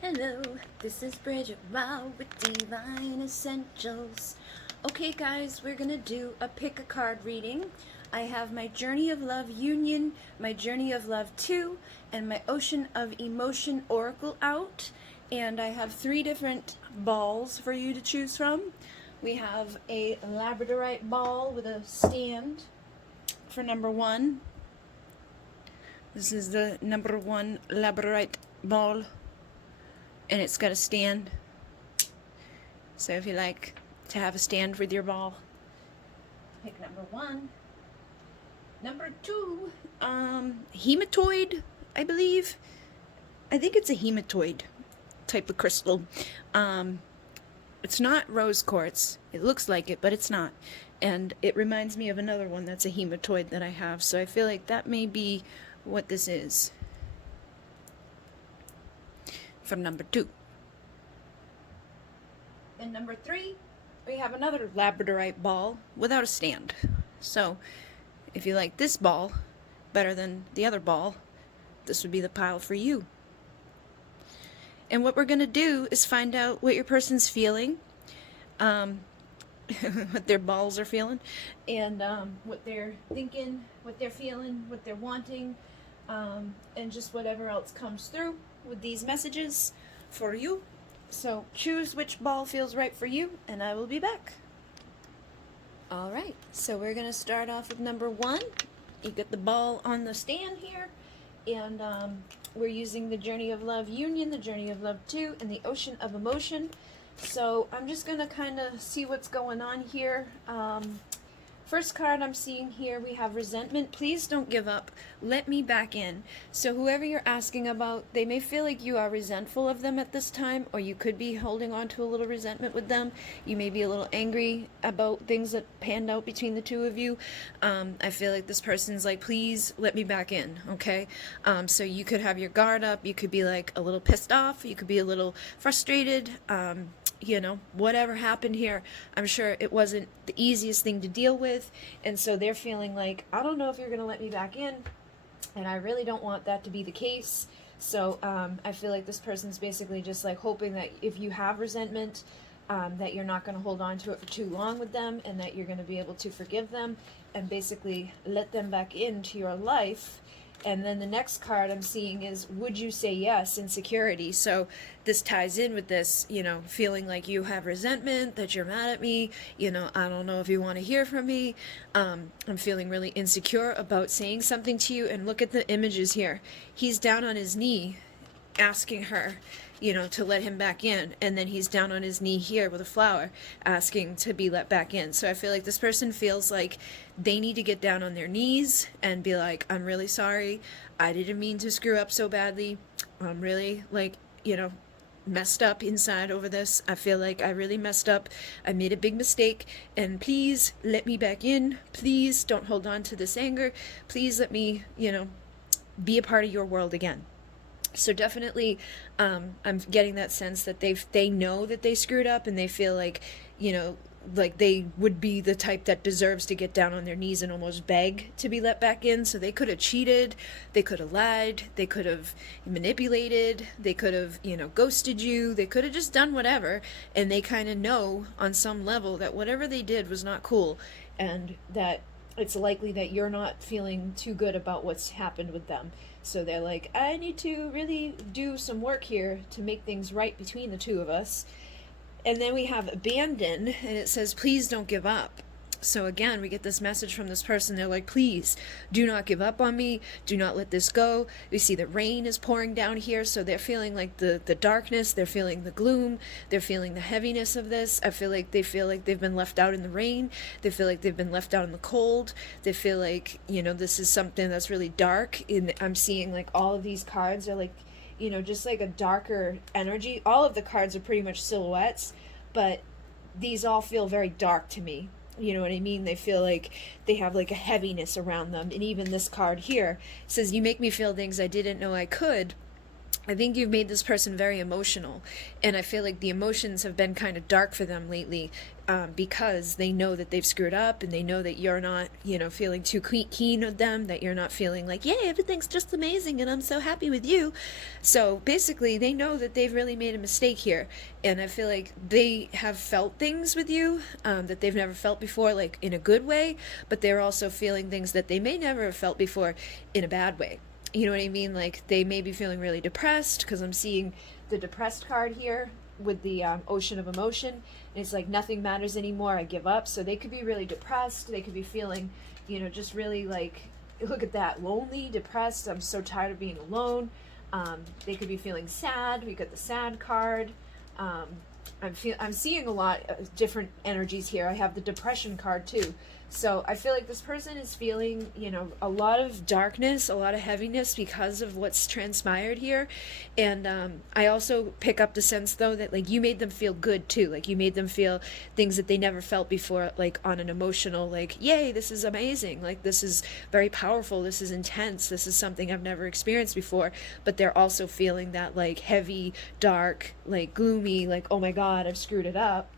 Hello, this is Bridget, wow, with Divine Essentials. Okay guys, we're gonna do a pick a card reading. I have my Journey of Love Union, my Journey of Love 2, and my Ocean of Emotion Oracle out. And I have 3 different balls for you to choose from. We have a Labradorite ball with a stand for number 1. This is the number 1 Labradorite ball, and it's got a stand. So if you like to have a stand with your ball, pick number 1. Number 2, hematoid, I believe. I think it's a hematoid type of crystal. It's not rose quartz. It looks like it, but it's not. And it reminds me of another one that's a hematoid that I have. So I feel like that may be what this is for number 2. And number 3, we have another Labradorite ball without a stand. So if you like this ball better than the other ball, this would be the pile for you. And what we're going to do is find out what your person's feeling, what their balls are feeling, and what they're thinking, what they're feeling, what they're wanting, and just whatever else comes through with these messages for you. So choose which ball feels right for you, and I will be back. Alright, so we're going to start off with number 1. You get the ball on the stand here, and we're using the Journey of Love Union, the Journey of Love 2, and the Ocean of Emotion. So I'm just going to kind of see what's going on here. First card I'm seeing here, we have resentment. Please don't give up. Let me back in. So whoever you're asking about, they may feel like you are resentful of them at this time, or you could be holding on to a little resentment with them. You may be a little angry about things that panned out between the two of you. I feel like this person's like, please let me back in, okay? So you could have your guard up. You could be like a little pissed off. You could be a little frustrated. You know, whatever happened here, I'm sure it wasn't the easiest thing to deal with, and so they're feeling like, I don't know if you're going to let me back in, and I really don't want that to be the case. So I feel like this person's basically just like hoping that if you have resentment, that you're not going to hold on to it for too long with them, and that you're going to be able to forgive them and basically let them back into your life. And then the next card I'm seeing is, would you say yes, insecurity. So this ties in with this, you know, feeling like you have resentment, that you're mad at me, you know, I don't know if you want to hear from me. I'm feeling really insecure about saying something to you. And look at the images here. He's down on his knee asking her, you know, to let him back in, and then he's down on his knee here with a flower asking to be let back in. So I feel like this person feels like they need to get down on their knees and be like, I'm really sorry, I didn't mean to screw up so badly, I'm really, like, you know, messed up inside over this. I feel like I really messed up, I made a big mistake, and please let me back in, please don't hold on to this anger, please let me, you know, be a part of your world again. So definitely, I'm getting that sense that they know that they screwed up, and they feel like, you know, like they would be the type that deserves to get down on their knees and almost beg to be let back in. So they could have cheated, they could have lied, they could have manipulated, they could have, you know, ghosted you, they could have just done whatever, and they kind of know on some level that whatever they did was not cool, and that it's likely that you're not feeling too good about what's happened with them. So they're like, I need to really do some work here to make things right between the two of us. And then we have abandon, and it says, please don't give up. So again, we get this message from this person. They're like, please do not give up on me. Do not let this go. We see the rain is pouring down here. So they're feeling like the darkness. They're feeling the gloom. They're feeling the heaviness of this. I feel like they feel like they've been left out in the rain. They feel like they've been left out in the cold. They feel like, you know, this is something that's really dark. I'm seeing like all of these cards are like, you know, just like a darker energy. All of the cards are pretty much silhouettes, but these all feel very dark to me. You know what I mean? They feel like they have like a heaviness around them. And even this card here says, you make me feel things I didn't know I could. I think you've made this person very emotional, and I feel like the emotions have been kind of dark for them lately, because they know that they've screwed up, and they know that you're not, feeling too keen of them, that you're not feeling like, yay, everything's just amazing, and I'm so happy with you. So basically, they know that they've really made a mistake here, and I feel like they have felt things with you that they've never felt before, like in a good way, but they're also feeling things that they may never have felt before in a bad way. You know what I mean? Like they may be feeling really depressed, because I'm seeing the depressed card here with the ocean of emotion, and it's like nothing matters anymore, I give up. So they could be really depressed, they could be feeling, just really like, look at that, lonely, depressed, I'm so tired of being alone. They could be feeling sad, we got the sad card. I'm seeing a lot of different energies here. I have the depression card too. So I feel like this person is feeling, a lot of darkness, a lot of heaviness because of what's transpired here. And I also pick up the sense, though, that like you made them feel good too. Like you made them feel things that they never felt before, like on an emotional, like, yay, this is amazing. Like this is very powerful. This is intense. This is something I've never experienced before. But they're also feeling that like heavy, dark, like gloomy, like, oh my God, I've screwed it up.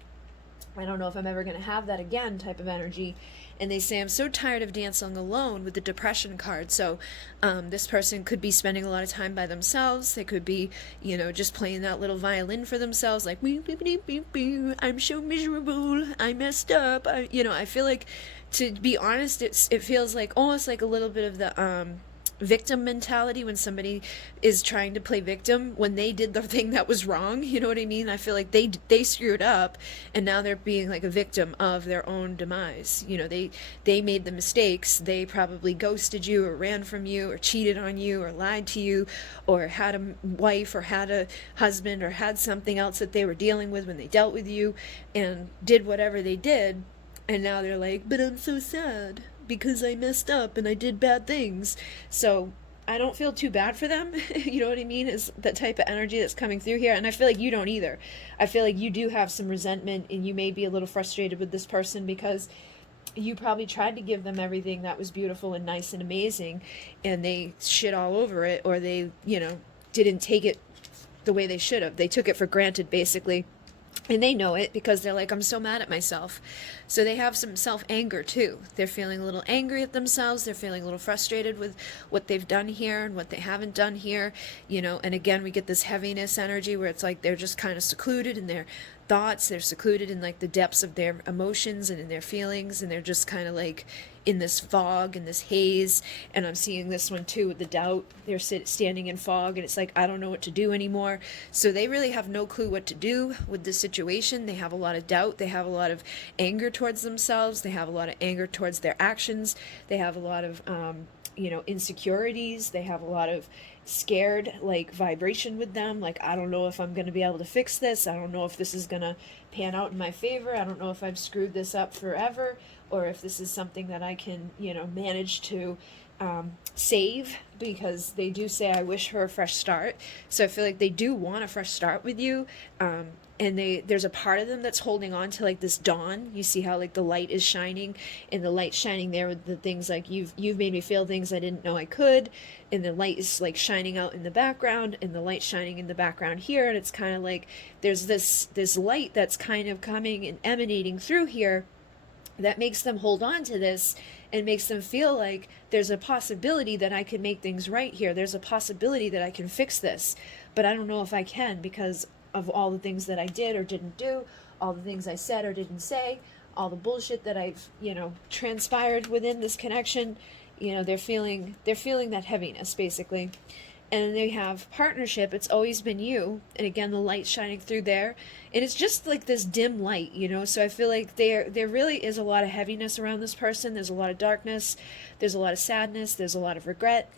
I don't know if I'm ever going to have that again type of energy. And they say, I'm so tired of dancing alone, with the depression card. So this person could be spending a lot of time by themselves. They could be, just playing that little violin for themselves, like, I'm so miserable, I messed up. I feel like, to be honest, it feels like almost like a little bit of the victim mentality, when somebody is trying to play victim when they did the thing that was wrong. You know what I mean? I feel like they screwed up, and now they're being like a victim of their own demise. They made the mistakes. They probably ghosted you, or ran from you, or cheated on you, or lied to you, or had a wife, or had a husband, or had something else that they were dealing with when they dealt with you, and did whatever they did. And now they're like, but I'm so sad because I messed up and I did bad things. So I don't feel too bad for them. You know what I mean? Is that type of energy that's coming through here. And I feel like you don't either. I feel like you do have some resentment, and you may be a little frustrated with this person because you probably tried to give them everything that was beautiful and nice and amazing, and they shit all over it, or they, didn't take it the way they should have. They took it for granted, basically. And they know it, because they're like, I'm so mad at myself. So they have some self-anger too. They're feeling a little angry at themselves. They're feeling a little frustrated with what they've done here and what they haven't done here. And again, we get this heaviness energy where it's like they're just kind of secluded in their thoughts. They're secluded in like the depths of their emotions and in their feelings. And they're just kind of like in this fog, in this haze. And I'm seeing this one too with the doubt. They're standing in fog, and it's like, I don't know what to do anymore. So they really have no clue what to do with this situation. They have a lot of doubt. They have a lot of anger towards themselves. They have a lot of anger towards their actions. They have a lot of insecurities. They have a lot of scared like vibration with them, like, I don't know if I'm going to be able to fix this. I don't know if this is going to pan out in my favor. I don't know if I've screwed this up forever, or if this is something that I can manage to save, because they do say, I wish her a fresh start. So I feel like they do want a fresh start with you. And there's a part of them that's holding on to like this dawn. You see how like the light is shining, and the light shining there with the things like, you've made me feel things I didn't know I could. And the light is like shining out in the background, and the light shining in the background here. And it's kind of like there's this light that's kind of coming and emanating through here that makes them hold on to this, and makes them feel like there's a possibility that I can make things right here. There's a possibility that I can fix this, but I don't know if I can, because of all the things that I did or didn't do, all the things I said or didn't say, all the bullshit that I've, transpired within this connection. They're feeling that heaviness, basically. And they have partnership. It's always been you. And again, the light shining through there. And it's just like this dim light, So I feel like there really is a lot of heaviness around this person. There's a lot of darkness. There's a lot of sadness. There's a lot of regret.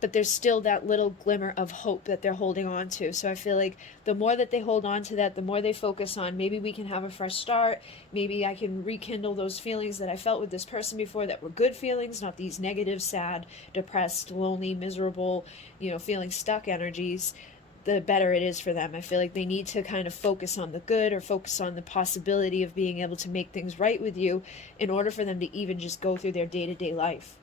But there's still that little glimmer of hope that they're holding on to. So I feel like the more that they hold on to that, the more they focus on, maybe we can have a fresh start. Maybe I can rekindle those feelings that I felt with this person before that were good feelings, not these negative, sad, depressed, lonely, miserable, feeling stuck energies. The better it is for them. I feel like they need to kind of focus on the good, or focus on the possibility of being able to make things right with you, in order for them to even just go through their day-to-day life.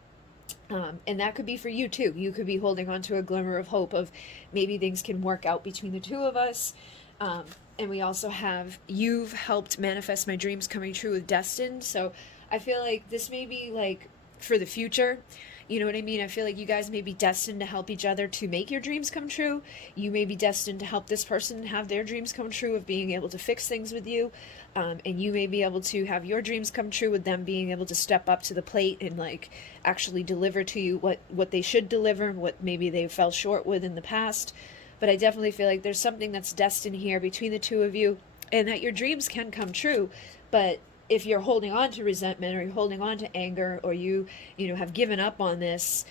And that could be for you too. You could be holding on to a glimmer of hope of maybe things can work out between the two of us. And we also have, you've helped manifest my dreams coming true with Destined. So I feel like this may be like for the future. You know what I mean? I feel like you guys may be destined to help each other to make your dreams come true. You may be destined to help this person have their dreams come true of being able to fix things with you. And you may be able to have your dreams come true with them being able to step up to the plate and like actually deliver to you what they should deliver, what maybe they fell short with in the past. But I definitely feel like there's something that's destined here between the two of you, and that your dreams can come true. But if you're holding on to resentment, or you're holding on to anger, or you have given up on this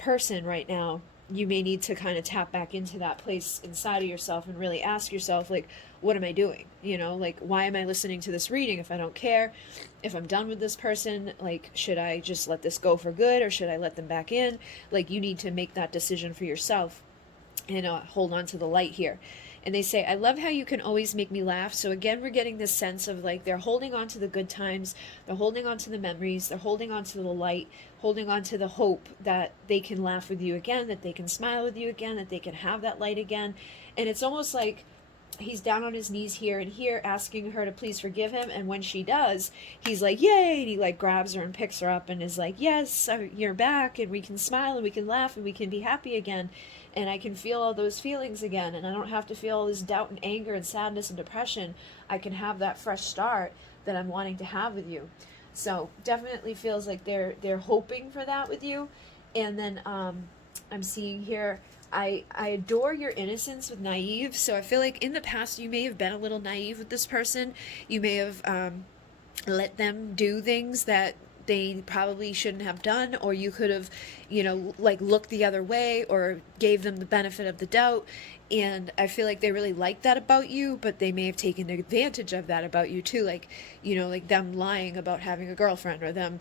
person right now, you may need to kind of tap back into that place inside of yourself and really ask yourself, like, what am I doing? Like, why am I listening to this reading if I don't care? If I'm done with this person, like, should I just let this go for good, or should I let them back in? Like, you need to make that decision for yourself and hold on to the light here. And they say, I love how you can always make me laugh. So again, we're getting this sense of like they're holding on to the good times, they're holding on to the memories, they're holding on to the light, holding on to the hope that they can laugh with you again, that they can smile with you again, that they can have that light again. And it's almost like he's down on his knees here and here asking her to please forgive him, and when she does, he's like, yay, and he like grabs her and picks her up and is like, yes, you're back, and we can smile and we can laugh and we can be happy again, and I can feel all those feelings again, and I don't have to feel all this doubt and anger and sadness and depression. I can have that fresh start that I'm wanting to have with you. So definitely feels like they're hoping for that with you. And then I'm seeing here, I adore your innocence with naive. So I feel like in the past you may have been a little naive with this person. You may have let them do things that they probably shouldn't have done, or you could have, like looked the other way or gave them the benefit of the doubt. And I feel like they really like that about you, but they may have taken advantage of that about you too. Like, like them lying about having a girlfriend, or them,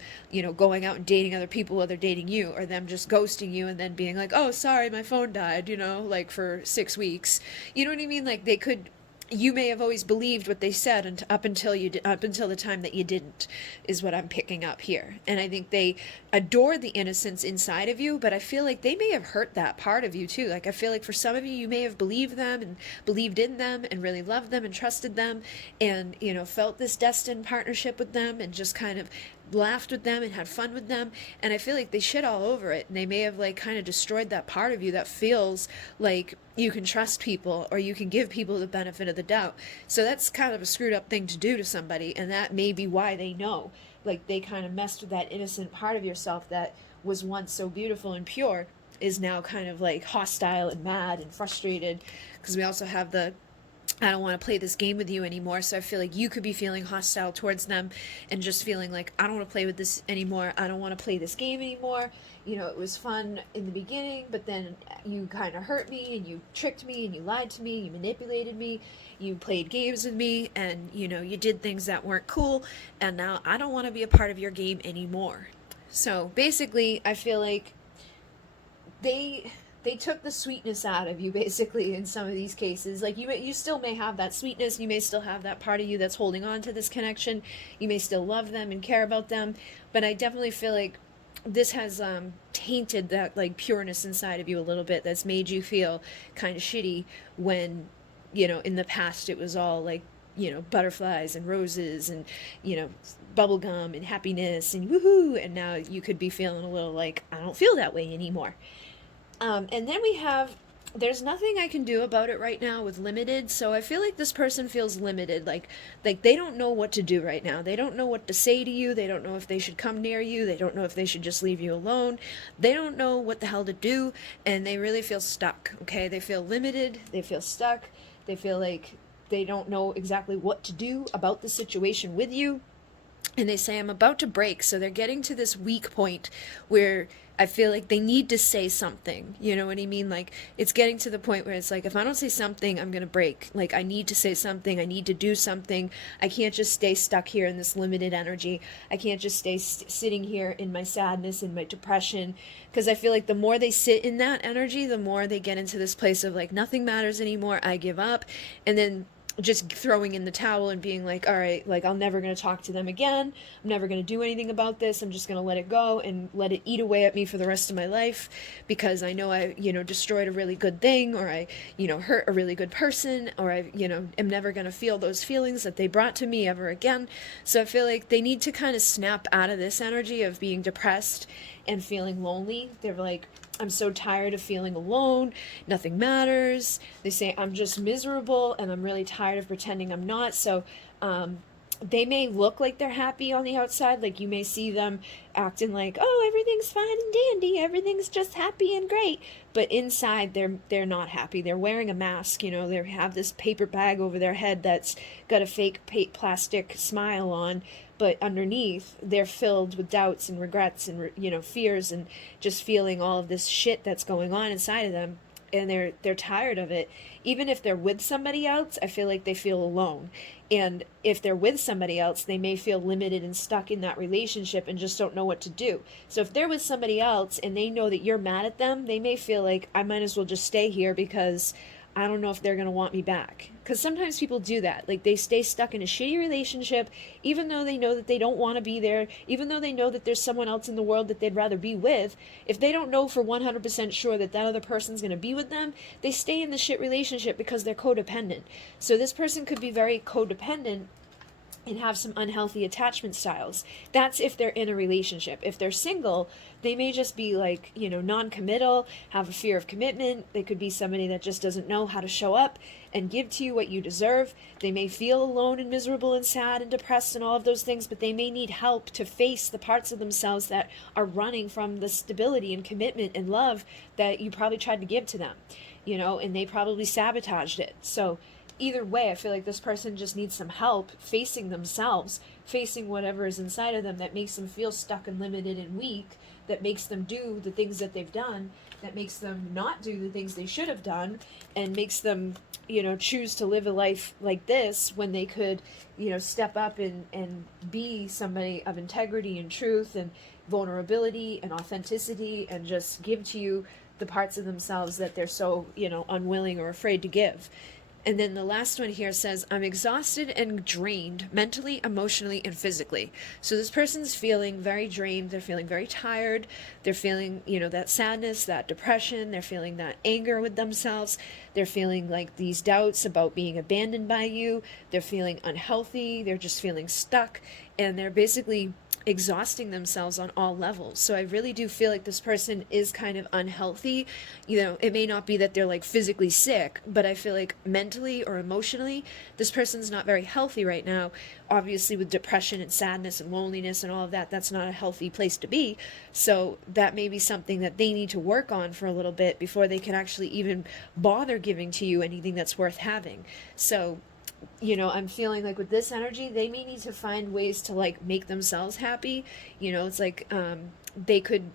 going out and dating other people while they're dating you, or them just ghosting you and then being like, oh, sorry, my phone died, like for 6 weeks. You know what I mean? Like you may have always believed what they said up until the time that you didn't, is what I'm picking up here. And I think they adore the innocence inside of you, but I feel like they may have hurt that part of you too. Like I feel like for some of you, you may have believed them and believed in them and really loved them and trusted them, and felt this destined partnership with them and just kind of laughed with them and had fun with them. And I feel like they shit all over it, and they may have like kind of destroyed that part of you that feels like you can trust people, or you can give people the benefit of the doubt. So that's kind of a screwed up thing to do to somebody, and that may be why they know. Like they kind of messed with that innocent part of yourself that was once so beautiful and pure, is now kind of like hostile and mad and frustrated. Because we also have the I don't want to play this game with you anymore. So I feel like you could be feeling hostile towards them and just feeling like, I don't want to play with this anymore. I don't want to play this game anymore. It was fun in the beginning, but then you kind of hurt me, and you tricked me, and you lied to me, you manipulated me, you played games with me, and you did things that weren't cool, and now I don't want to be a part of your game anymore. So basically, I feel like they took the sweetness out of you, basically, in some of these cases. Like you still may have that sweetness, you may still have that part of you that's holding on to this connection, you may still love them and care about them, but I definitely feel like this has tainted that like pureness inside of you a little bit, that's made you feel kind of shitty when in the past it was all like butterflies and roses and bubblegum and happiness and woohoo, and now you could be feeling a little like, I don't feel that way anymore. And then we have, there's nothing I can do about it right now with limited. So I feel like this person feels limited. Like they don't know what to do right now. They don't know what to say to you. They don't know if they should come near you. They don't know if they should just leave you alone. They don't know what the hell to do. And they really feel stuck. Okay. They feel limited. They feel stuck. They feel like they don't know exactly what to do about the situation with you. And they say, I'm about to break. So they're getting to this weak point where I feel like they need to say something. You know what I mean? Like it's getting to the point where it's like, if I don't say something, I'm going to break. Like I need to say something. I need to do something. I can't just stay stuck here in this limited energy. I can't just stay sitting here in my sadness, in my depression. Because I feel like the more they sit in that energy, the more they get into this place of like, nothing matters anymore. I give up. And then just throwing in the towel and being like, all right, like I'm never going to talk to them again. I'm never going to do anything about this. I'm just going to let it go and let it eat away at me for the rest of my life because I know I, destroyed a really good thing, or I, hurt a really good person, or I, am never going to feel those feelings that they brought to me ever again. So I feel like they need to kind of snap out of this energy of being depressed and feeling lonely. They're like, I'm so tired of feeling alone. Nothing matters. They say, I'm just miserable and I'm really tired of pretending I'm not. So they may look like they're happy on the outside. Like you may see them acting like, oh, everything's fine and dandy. Everything's just happy and great. But inside they're not happy. They're wearing a mask. They have this paper bag over their head that's got a fake plastic smile on. But underneath, they're filled with doubts and regrets and, fears and just feeling all of this shit that's going on inside of them. And they're tired of it. Even if they're with somebody else, I feel like they feel alone. And if they're with somebody else, they may feel limited and stuck in that relationship and just don't know what to do. So if they're with somebody else and they know that you're mad at them, they may feel like, I might as well just stay here because I don't know if they're going to want me back. Because sometimes people do that. Like they stay stuck in a shitty relationship, even though they know that they don't want to be there, even though they know that there's someone else in the world that they'd rather be with. If they don't know for 100% sure that that other person's going to be with them, they stay in the shit relationship because they're codependent. So this person could be very codependent and have some unhealthy attachment styles. That's if they're in a relationship. If they're single, they may just be like, non-committal, have a fear of commitment. They could be somebody that just doesn't know how to show up and give to you what you deserve. They may feel alone and miserable and sad and depressed and all of those things, but they may need help to face the parts of themselves that are running from the stability and commitment and love that you probably tried to give to them, and they probably sabotaged it. So either way, I feel like this person just needs some help facing themselves, facing whatever is inside of them that makes them feel stuck and limited and weak, that makes them do the things that they've done, that makes them not do the things they should have done, and makes them, choose to live a life like this when they could, step up and be somebody of integrity and truth and vulnerability and authenticity and just give to you the parts of themselves that they're so, unwilling or afraid to give. And then the last one here says, I'm exhausted and drained mentally, emotionally, and physically. So this person's feeling very drained. They're feeling very tired. They're feeling, that sadness, that depression. They're feeling that anger with themselves. They're feeling like these doubts about being abandoned by you. They're feeling unhealthy. They're just feeling stuck. And they're basically exhausting themselves on all levels. So I really do feel like this person is kind of unhealthy. It may not be that they're like physically sick, but I feel like mentally or emotionally, this person's not very healthy right now. Obviously with depression and sadness and loneliness and all of that, that's not a healthy place to be. So that may be something that they need to work on for a little bit before they can actually even bother giving to you anything that's worth having. So I'm feeling like with this energy, they may need to find ways to like make themselves happy. It's like they could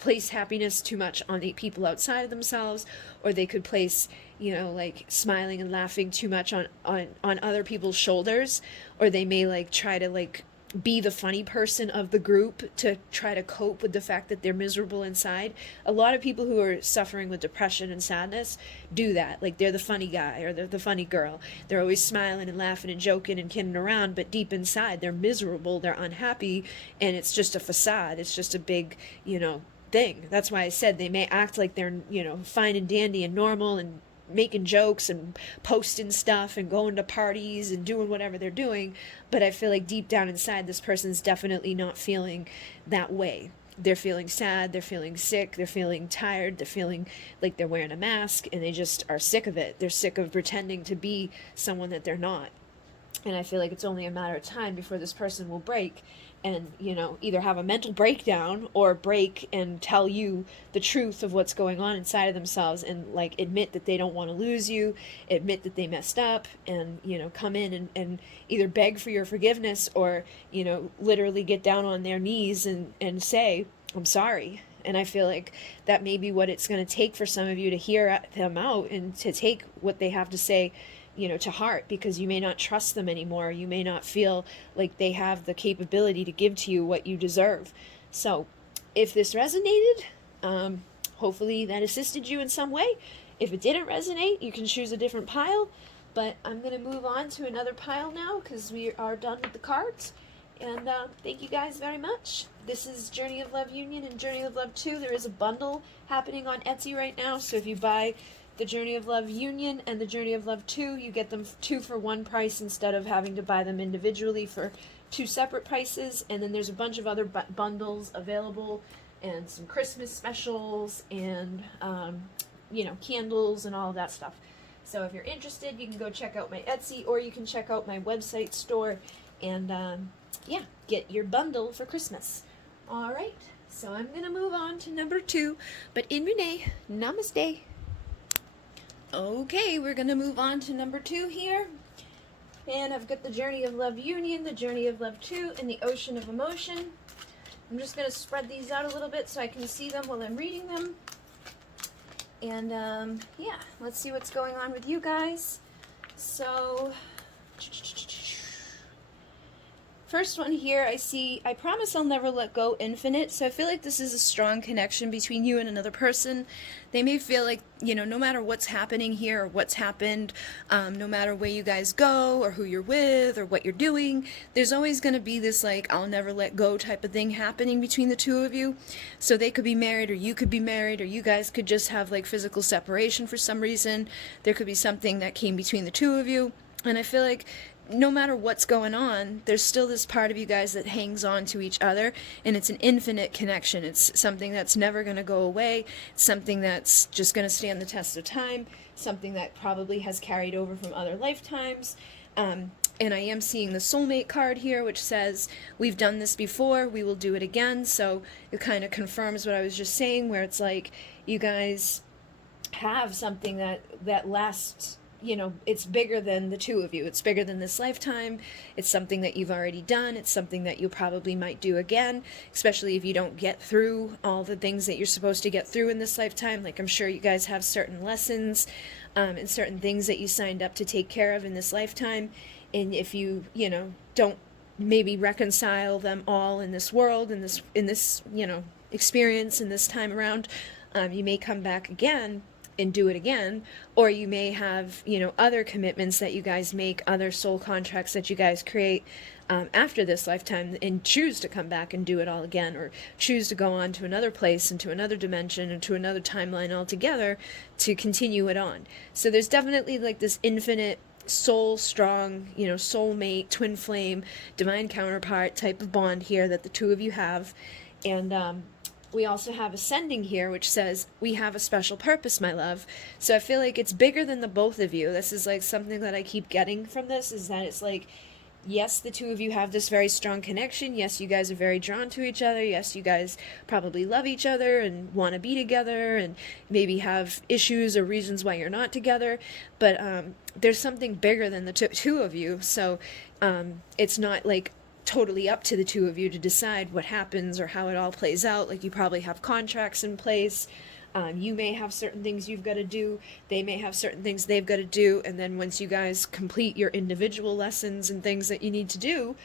place happiness too much on the people outside of themselves, or they could place, like smiling and laughing too much on other people's shoulders, or they may like try to like be the funny person of the group to try to cope with the fact that they're miserable inside. A lot of people who are suffering with depression and sadness do that. Like they're the funny guy or they're the funny girl. They're always smiling and laughing and joking and kidding around, but deep inside they're miserable, they're unhappy, and it's just a facade. It's just a big, thing. That's why I said they may act like they're, fine and dandy and normal and making jokes and posting stuff and going to parties and doing whatever they're doing, but I feel like deep down inside this person's definitely not feeling that way. They're feeling sad, they're feeling sick, they're feeling tired, they're feeling like they're wearing a mask, and they just are sick of it. They're sick of pretending to be someone that they're not. And I feel like it's only a matter of time before this person will break and, either have a mental breakdown or break and tell you the truth of what's going on inside of themselves and, like, admit that they don't want to lose you, admit that they messed up, and, come in and either beg for your forgiveness or, literally get down on their knees and say, I'm sorry. And I feel like that may be what it's going to take for some of you to hear them out and to take what they have to say, to heart, because you may not trust them anymore. You may not feel like they have the capability to give to you what you deserve. So if this resonated, hopefully that assisted you in some way. If it didn't resonate, you can choose a different pile. But I'm going to move on to another pile now because we are done with the cards. And thank you guys very much. This is Journey of Love Union and Journey of Love 2. There is a bundle happening on Etsy right now. So if you buy the Journey of Love Union and the Journey of Love 2, you get them 2 for 1 price instead of having to buy them individually for 2 separate prices. And then there's a bunch of other bundles available and some Christmas specials and, you know, candles and all of that stuff. So if you're interested, you can go check out my Etsy or you can check out my website store and, yeah, get your bundle for Christmas. All right, so I'm going to move on to number 2, but in MUNAY, namaste. Okay, we're going to move on to number 2 here. And I've got the Journey of Love Union, the Journey of Love 2, and the Ocean of Emotion. I'm just going to spread these out a little bit so I can see them while I'm reading them. And, yeah, let's see what's going on with you guys. So, first one here, I see, I promise I'll never let go, infinite. So I feel like this is a strong connection between you and another person. They may feel like, you know, no matter what's happening here or what's happened, no matter where you guys go or who you're with or what you're doing, there's always going to be this like, I'll never let go type of thing happening between the two of you. So they could be married or you could be married or you guys could just have like physical separation for some reason. There could be something that came between the two of you. And I feel like no matter what's going on, there's still this part of you guys that hangs on to each other, and it's an infinite connection. It's something that's never going to go away. It's something that's just going to stand the test of time, something that probably has carried over from other lifetimes. And I am seeing the soulmate card here, which says, we've done this before, we will do it again. So it kind of confirms what I was just saying, where it's like you guys have something that lasts. You know, it's bigger than the two of you. It's bigger than this lifetime. It's something that you've already done. It's something that you probably might do again, especially if you don't get through all the things that you're supposed to get through in this lifetime. Like, I'm sure you guys have certain lessons and certain things that you signed up to take care of in this lifetime. And if you, you know, don't maybe reconcile them all in this world, in this, you know, experience, in this time around, you may come back again and do it again, or you may have, you know, other commitments that you guys make, other soul contracts that you guys create after this lifetime, and choose to come back and do it all again, or choose to go on to another place, into another dimension, into another timeline altogether to continue it on. So there's definitely like this infinite soul strong, you know, soulmate, twin flame, divine counterpart type of bond here that the two of you have. And we also have ascending here, which says, we have a special purpose, my love. So I feel like it's bigger than the both of you. This is like something that I keep getting from this, is that it's like, yes, the two of you have this very strong connection. Yes, you guys are very drawn to each other. Yes, you guys probably love each other and want to be together and maybe have issues or reasons why you're not together. But there's something bigger than the two of you. So it's not like totally up to the two of you to decide what happens or how it all plays out. Like, you probably have contracts in place. You may have certain things you've got to do. They may have certain things they've got to do. And then once you guys complete your individual lessons and things that you need to do,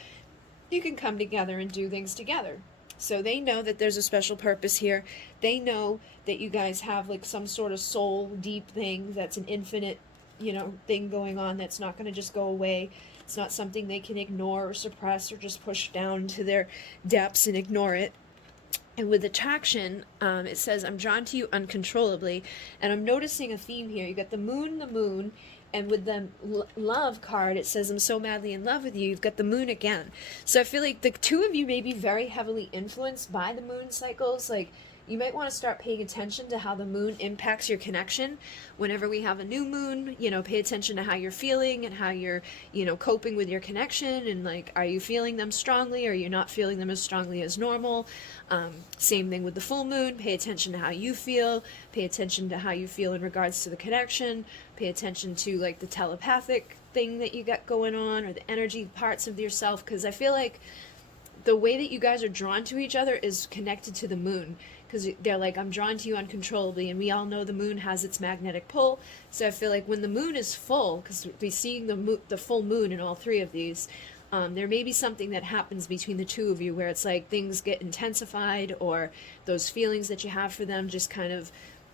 you can come together and do things together. So they know that there's a special purpose here. They know that you guys have like some sort of soul deep thing that's an infinite, you know, thing going on that's not going to just go away. It's not something they can ignore or suppress or just push down to their depths and ignore it. And with attraction, it says, I'm drawn to you uncontrollably. And I'm noticing a theme here. You got the moon, and with the love card, it says, I'm so madly in love with you. You've got the moon again. So I feel like the two of you may be very heavily influenced by the moon cycles. Like, you might want to start paying attention to how the moon impacts your connection. Whenever we have a new moon, you know, pay attention to how you're feeling and how you're, you know, coping with your connection. And like, are you feeling them strongly? Or are you not feeling them as strongly as normal? Same thing with the full moon. Pay attention to how you feel. Pay attention to how you feel in regards to the connection. Pay attention to like the telepathic thing that you got going on, or the energy parts of yourself. Because I feel like the way that you guys are drawn to each other is connected to the moon. Because they're like, I'm drawn to you uncontrollably, and we all know the moon has its magnetic pull. So I feel like when the moon is full, because we're seeing the full moon in all three of these, there may be something that happens between the two of you where it's like things get intensified, or those feelings that you have for them just kind of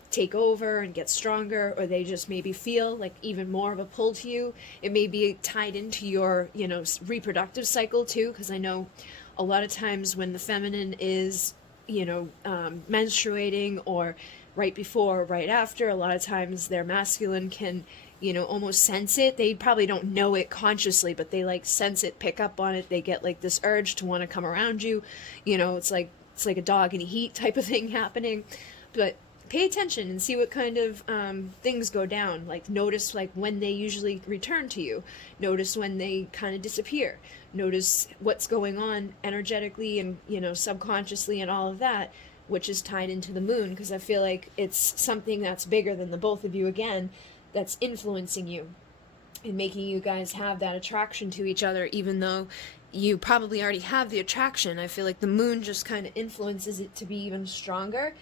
take over and get stronger, or they just maybe feel like even more of a pull to you. It may be tied into your, you know, reproductive cycle too, because I know a lot of times when the feminine is, you know, menstruating, or right before or right after, a lot of times their masculine can, you know, almost sense it. They probably don't know it consciously, but they like sense it, pick up on it. They get like this urge to want to come around you. You know, it's like a dog in heat type of thing happening. But pay attention and see what kind of things go down. Like notice like when they usually return to you. Notice when they kind of disappear. Notice what's going on energetically and, you know, subconsciously and all of that, which is tied into the moon, because I feel like it's something that's bigger than the both of you again, that's influencing you and making you guys have that attraction to each other, even though you probably already have the attraction. I feel like the moon just kind of influences it to be even stronger.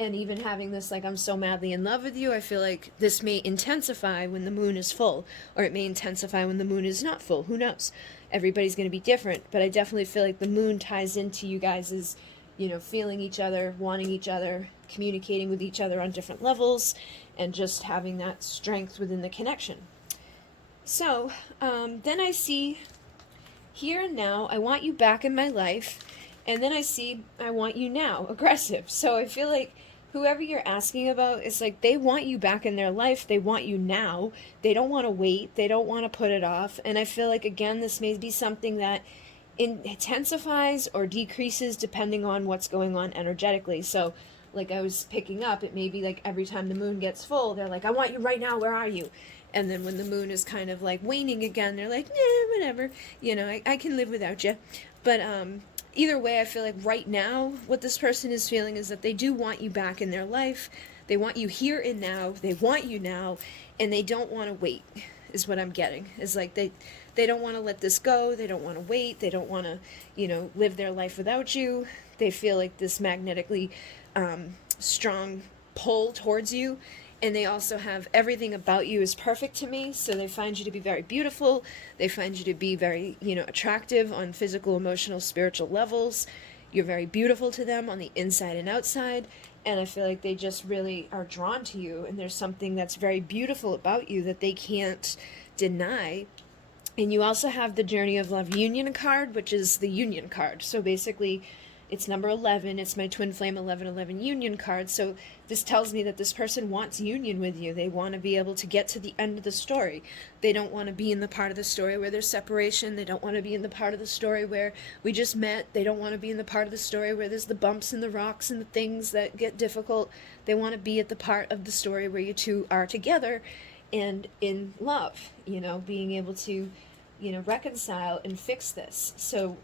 And even having this, like, I'm so madly in love with you, I feel like this may intensify when the moon is full, or it may intensify when the moon is not full. Who knows? Everybody's going to be different, but I definitely feel like the moon ties into you guys' you know, feeling each other, wanting each other, communicating with each other on different levels, and just having that strength within the connection. So, then I see here and now, I want you back in my life, and then I see I want you now, aggressive. So I feel like whoever you're asking about, is like they want you back in their life, they want you now, they don't want to wait, they don't want to put it off. And I feel like, again, this may be something that intensifies or decreases depending on what's going on energetically. So like I was picking up, it may be like every time the moon gets full, they're like, I want you right now, where are you? And then when the moon is kind of like waning again, they're like, whatever, you know, I can live without you. But either way, I feel like right now what this person is feeling is that they do want you back in their life. They want you here and now, they want you now, and they don't want to wait, is what I'm getting. Is like they don't want to let this go, they don't want to wait, they don't want to, you know, live their life without you. They feel like this magnetically strong pull towards you, and they also have everything about you is perfect to me, so they find you to be very beautiful, they find you to be very, you know, attractive on physical, emotional, spiritual levels. You're very beautiful to them on the inside and outside, and I feel like they just really are drawn to you, and there's something that's very beautiful about you that they can't deny. And you also have the Journey of Love Union card, which is the Union card. So basically, it's number 11. It's my Twin Flame 1111 Union card. So this tells me that this person wants union with you. They want to be able to get to the end of the story. They don't want to be in the part of the story where there's separation. They don't want to be in the part of the story where we just met. They don't want to be in the part of the story where there's the bumps and the rocks and the things that get difficult. They want to be at the part of the story where you two are together and in love, you know, being able to, you know, reconcile and fix this. So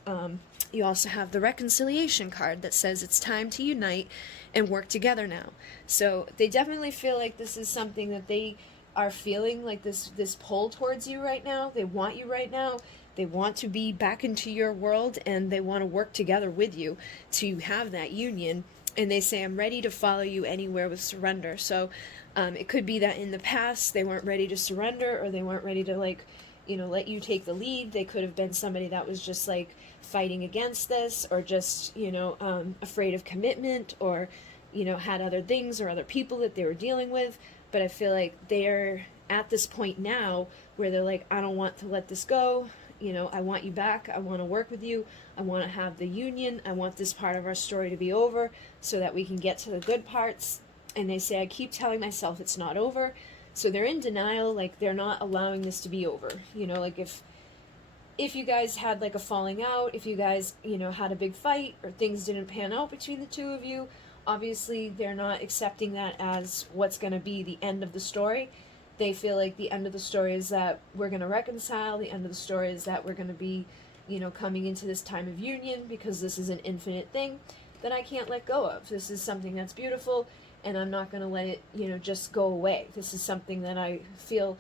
you also have the reconciliation card that says it's time to unite and work together now. So they definitely feel like this is something that they are feeling, like this pull towards you right now. They want you right now. They want to be back into your world, and they want to work together with you to have that union. And they say, I'm ready to follow you anywhere with surrender. So it could be that in the past they weren't ready to surrender, or they weren't ready to, like, you know, let you take the lead. They could have been somebody that was just like fighting against this, or just, you know, afraid of commitment, or, you know, had other things or other people that they were dealing with. But I feel like they're at this point now where they're like, I don't want to let this go. You know, I want you back. I want to work with you. I want to have the union. I want this part of our story to be over so that we can get to the good parts. And they say, I keep telling myself it's not over. So they're in denial, like they're not allowing this to be over. You know, like if you guys had like a falling out, if you guys, you know, had a big fight, or things didn't pan out between the two of you, obviously they're not accepting that as what's going to be the end of the story. They feel like the end of the story is that we're going to reconcile. The end of the story is that we're going to be, you know, coming into this time of union, because this is an infinite thing that I can't let go of. This is something that's beautiful, and I'm not going to let it, you know, just go away. This is something that I feel,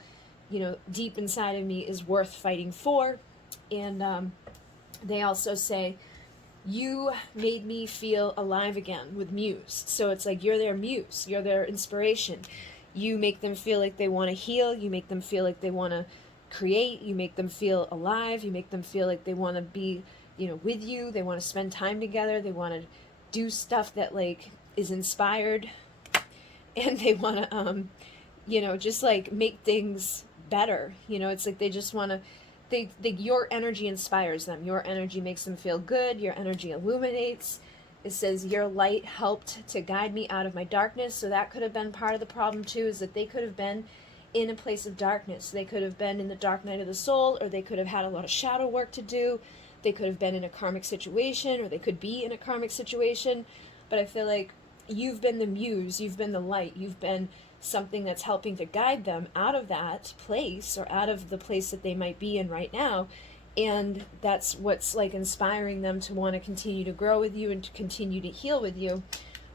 you know, deep inside of me is worth fighting for. And they also say, you made me feel alive again with muse. So it's like you're their muse, you're their inspiration. You make them feel like they want to heal, you make them feel like they want to create, you make them feel alive, you make them feel like they want to be, you know, with you, they want to spend time together, they want to do stuff that like is inspired. and they want to, you know, just like make things better. You know, it's like they just want to, your energy inspires them. Your energy makes them feel good. Your energy illuminates. It says, your light helped to guide me out of my darkness. So that could have been part of the problem too, is that they could have been in a place of darkness. They could have been in the dark night of the soul, or they could have had a lot of shadow work to do. They could have been in a karmic situation, or they could be in a karmic situation. But I feel like you've been the muse, you've been the light, you've been something that's helping to guide them out of that place, or out of the place that they might be in right now. And that's what's like inspiring them to want to continue to grow with you and to continue to heal with you.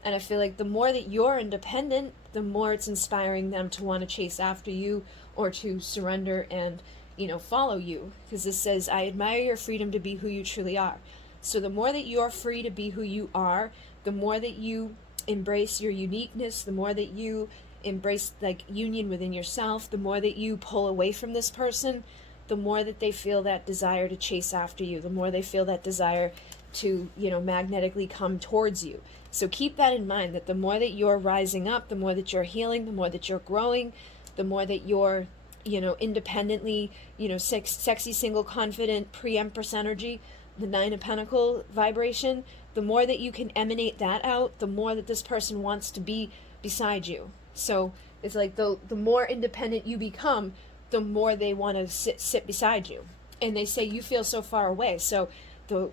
And I feel like the more that you're independent, the more it's inspiring them to want to chase after you, or to surrender and, you know, follow you. Because this says, I admire your freedom to be who you truly are. So the more that you're free to be who you are, the more that you embrace your uniqueness, the more that you embrace like union within yourself, the more that you pull away from this person, the more that they feel that desire to chase after you, the more they feel that desire to, you know, magnetically come towards you. So keep that in mind, that the more that you're rising up, the more that you're healing, the more that you're growing, the more that you're, you know, independently, you know, sexy, single, confident, pre-empress energy, the Nine of Pentacles vibration, the more that you can emanate that out, the more that this person wants to be beside you. So it's like the more independent you become, the more they want to sit beside you. And they say you feel so far away. So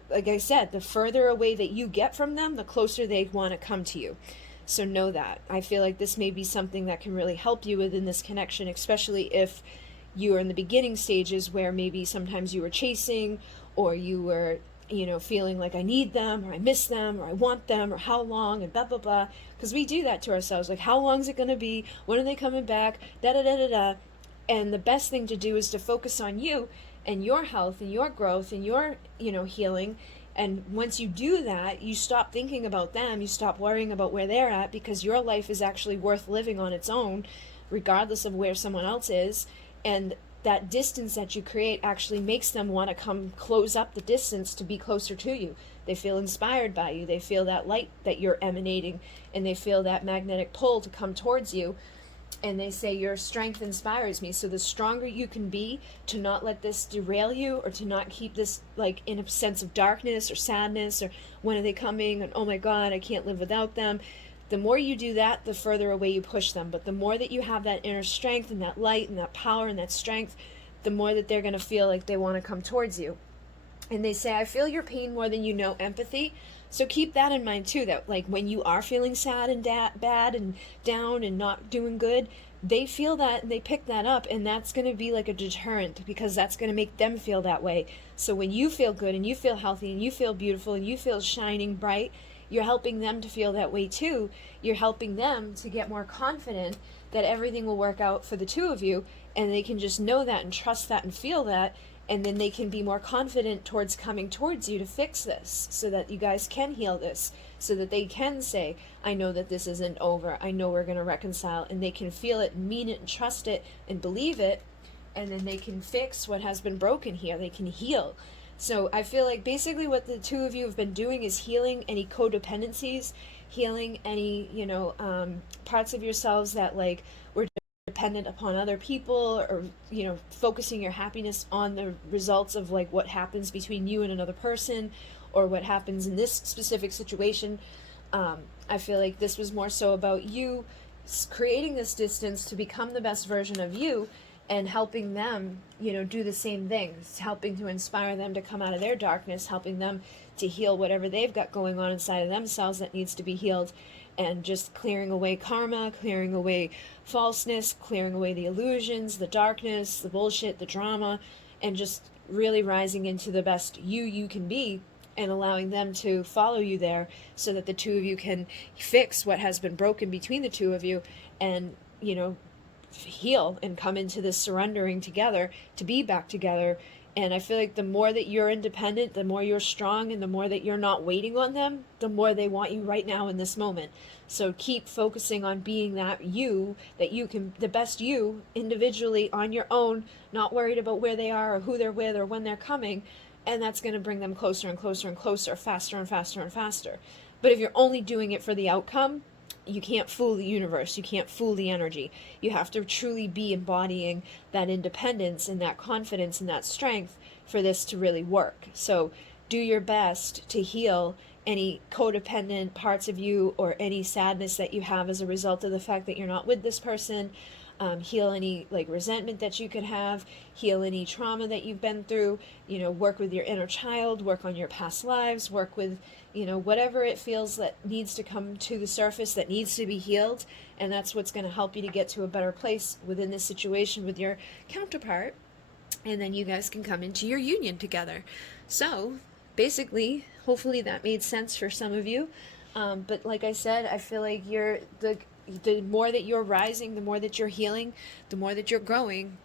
like I said, the further away that you get from them, the closer they want to come to you. So know that. I feel like this may be something that can really help you within this connection, especially if you are in the beginning stages where maybe sometimes you were chasing, or you were, you know, feeling like I need them, or I miss them, or I want them, or how long, and blah, blah, blah. Because we do that to ourselves. Like, how long is it going to be? When are they coming back? Da, da, da, da, da. And the best thing to do is to focus on you and your health and your growth and your, you know, healing. And once you do that, you stop thinking about them, you stop worrying about where they're at, because your life is actually worth living on its own, regardless of where someone else is. And that distance that you create actually makes them want to come close up the distance to be closer to you. They feel inspired by you. They feel that light that you're emanating, and they feel that magnetic pull to come towards you. And they say, your strength inspires me. So the stronger you can be to not let this derail you, or to not keep this like in a sense of darkness or sadness, or when are they coming, and oh my God, I can't live without them. The more you do that, the further away you push them. But the more that you have that inner strength and that light and that power and that strength, the more that they're going to feel like they want to come towards you. And they say, I feel your pain more than you know empathy. So keep that in mind too, that like when you are feeling sad and bad and down and not doing good, they feel that and they pick that up, and that's going to be like a deterrent, because that's going to make them feel that way. So when you feel good and you feel healthy and you feel beautiful and you feel shining bright, you're helping them to feel that way too. You're helping them to get more confident that everything will work out for the two of you, and they can just know that and trust that and feel that. And then they can be more confident towards coming towards you to fix this, so that you guys can heal this, so that they can say, I know that this isn't over. I know we're going to reconcile. And they can feel it, and mean it, and trust it, and believe it. And then they can fix what has been broken here. They can heal. So I feel like basically what the two of you have been doing is healing any codependencies, healing any, you know, parts of yourselves that like were dependent upon other people, or, you know, focusing your happiness on the results of like what happens between you and another person, or what happens in this specific situation. I feel like this was more so about you creating this distance to become the best version of you, and helping them, you know, do the same things, helping to inspire them to come out of their darkness, helping them to heal whatever they've got going on inside of themselves that needs to be healed, and just clearing away karma, clearing away falseness, clearing away the illusions, the darkness, the bullshit, the drama, and just really rising into the best you can be, and allowing them to follow you there, so that the two of you can fix what has been broken between the two of you, and, you know, heal and come into this surrendering together to be back together. And I feel like the more that you're independent, the more you're strong, and the more that you're not waiting on them, the more they want you right now in this moment. So keep focusing on being that you can, the best you individually on your own, not worried about where they are or who they're with or when they're coming. And that's going to bring them closer and closer and closer, faster and faster and faster. But if you're only doing it for the outcome, you can't fool the universe. You can't fool the energy. You have to truly be embodying that independence and that confidence and that strength for this to really work. So do your best to heal any codependent parts of you or any sadness that you have as a result of the fact that you're not with this person. Heal any like resentment that you could have, heal any trauma that you've been through, work with your inner child, work on your past lives, work with, whatever it feels that needs to come to the surface, that needs to be healed. And that's what's going to help you to get to a better place within this situation with your counterpart. And then you guys can come into your union together. So basically, hopefully that made sense for some of you. But like I said, I feel like the more that you're rising, the more that you're healing, the more that you're growing,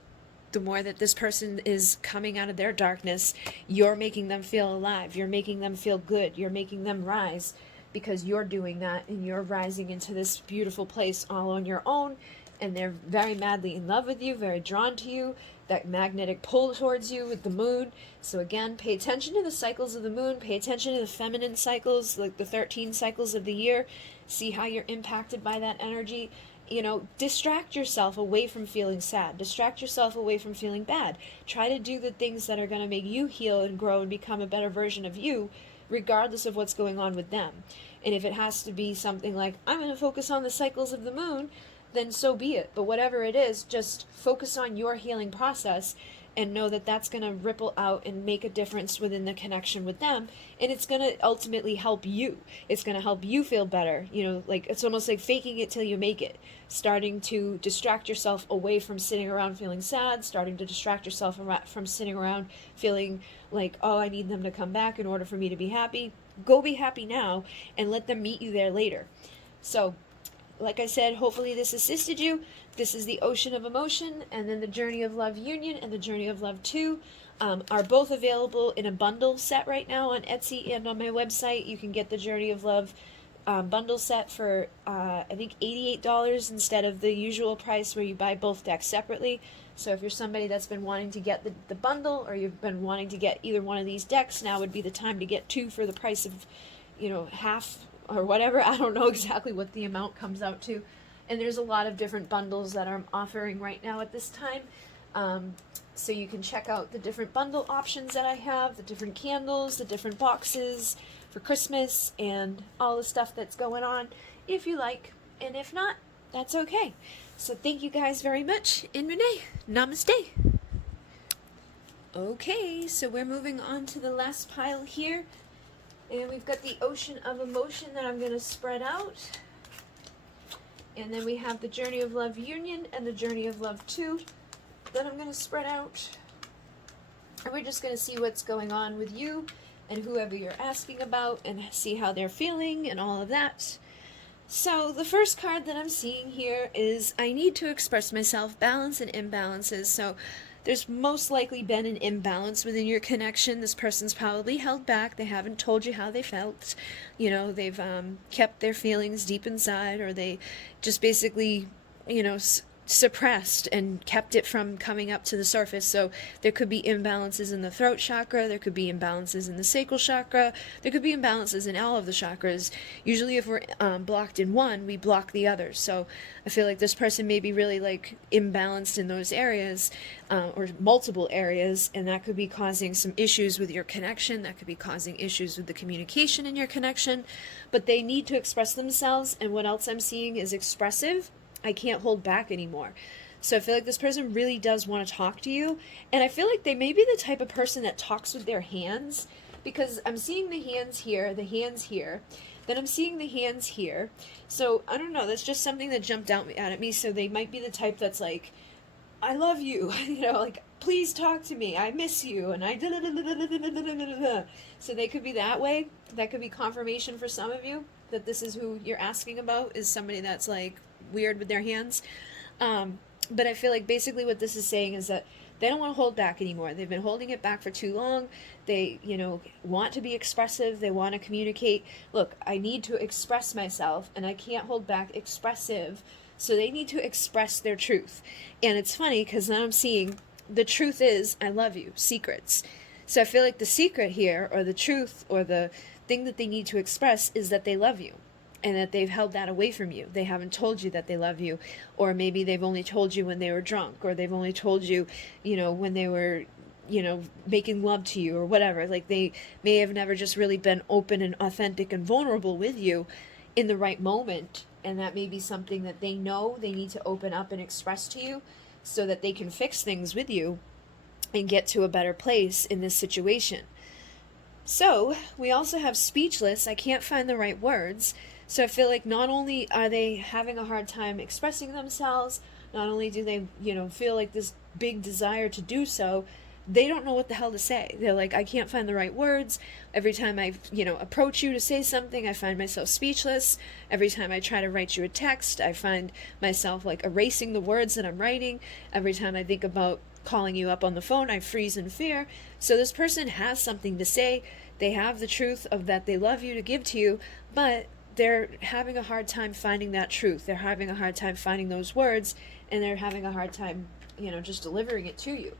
the more that this person is coming out of their darkness, you're making them feel alive. You're making them feel good. You're making them rise because you're doing that and you're rising into this beautiful place all on your own. And they're very madly in love with you, very drawn to you, that magnetic pull towards you with the moon. So again, pay attention to the cycles of the moon, pay attention to the feminine cycles, like the 13 cycles of the year. See how you're impacted by that energy. Distract yourself away from feeling sad. Distract yourself away from feeling bad. Try to do the things that are going to make you heal and grow and become a better version of you, regardless of what's going on with them. And if it has to be something like, I'm going to focus on the cycles of the moon, then so be it. But whatever it is, just focus on your healing process and know that that's going to ripple out and make a difference within the connection with them. And it's going to ultimately help you. It's going to help you feel better. Like it's almost like faking it till you make it. Starting to distract yourself away from sitting around feeling sad, starting to distract yourself from sitting around feeling like, oh, I need them to come back in order for me to be happy. Go be happy now and let them meet you there later. So, like I said, hopefully this assisted you. This is the Ocean of Emotion, and then the Journey of Love Union and the Journey of Love 2 are both available in a bundle set right now on Etsy and on my website. You can get the Journey of Love bundle set for, I think, $88 instead of the usual price where you buy both decks separately. So if you're somebody that's been wanting to get the bundle, or you've been wanting to get either one of these decks, now would be the time to get two for the price of, half or whatever. I don't know exactly what the amount comes out to. And there's a lot of different bundles that I'm offering right now at this time. So you can check out the different bundle options that I have, the different candles, the different boxes for Christmas, and all the stuff that's going on, if you like. And if not, that's okay. So thank you guys very much. In MUNAY. Namaste. Okay, so we're moving on to the last pile here. And we've got the Ocean of Emotion that I'm going to spread out. And then we have the Journey of Love Union and the Journey of Love 2 that I'm going to spread out. And we're just going to see what's going on with you and whoever you're asking about and see how they're feeling and all of that. So the first card that I'm seeing here is I need to express myself, balance and imbalances. So there's most likely been an imbalance within your connection. This person's probably held back. They haven't told you how they felt. They've kept their feelings deep inside, or they just basically, suppressed and kept it from coming up to the surface. So there could be imbalances in the throat chakra, there could be imbalances in the sacral chakra, there could be imbalances in all of the chakras. Usually if we're blocked in one, we block the others. So I feel like this person may be really imbalanced in those areas, or multiple areas, and that could be causing some issues with your connection. That could be causing issues with the communication in your connection. But they need to express themselves, and what else I'm seeing is expressive. I can't hold back anymore. So I feel like this person really does want to talk to you. And I feel like they may be the type of person that talks with their hands, because I'm seeing the hands here, then I'm seeing the hands here. So I don't know, that's just something that jumped out at me. So they might be the type that's like, I love you, please talk to me, I miss you, and I so they could be that way. That could be confirmation for some of you that this is who you're asking about, is somebody that's weird with their hands. But I feel like basically what this is saying is that they don't want to hold back anymore. They've been holding it back for too long. They, want to be expressive. They want to communicate. Look, I need to express myself, and I can't hold back expressive. So they need to express their truth. And it's funny because now I'm seeing the truth is, I love you, secrets. So I feel like the secret here, or the truth, or the thing that they need to express is that they love you. and that they've held that away from you. They haven't told you that they love you, or maybe they've only told you when they were drunk, or they've only told you, when they were, making love to you or whatever. Like, they may have never just really been open and authentic and vulnerable with you in the right moment. And that may be something that they know they need to open up and express to you so that they can fix things with you and get to a better place in this situation. So we also have speechless. I can't find the right words. So I feel like not only are they having a hard time expressing themselves, not only do they, feel like this big desire to do so, they don't know what the hell to say. They're like, I can't find the right words. Every time I, approach you to say something, I find myself speechless. Every time I try to write you a text, I find myself like erasing the words that I'm writing. Every time I think about calling you up on the phone, I freeze in fear. So this person has something to say. They have the truth of that they love you to give to you, but they're having a hard time finding that truth. They're having a hard time finding those words, and they're having a hard time, just delivering it to you.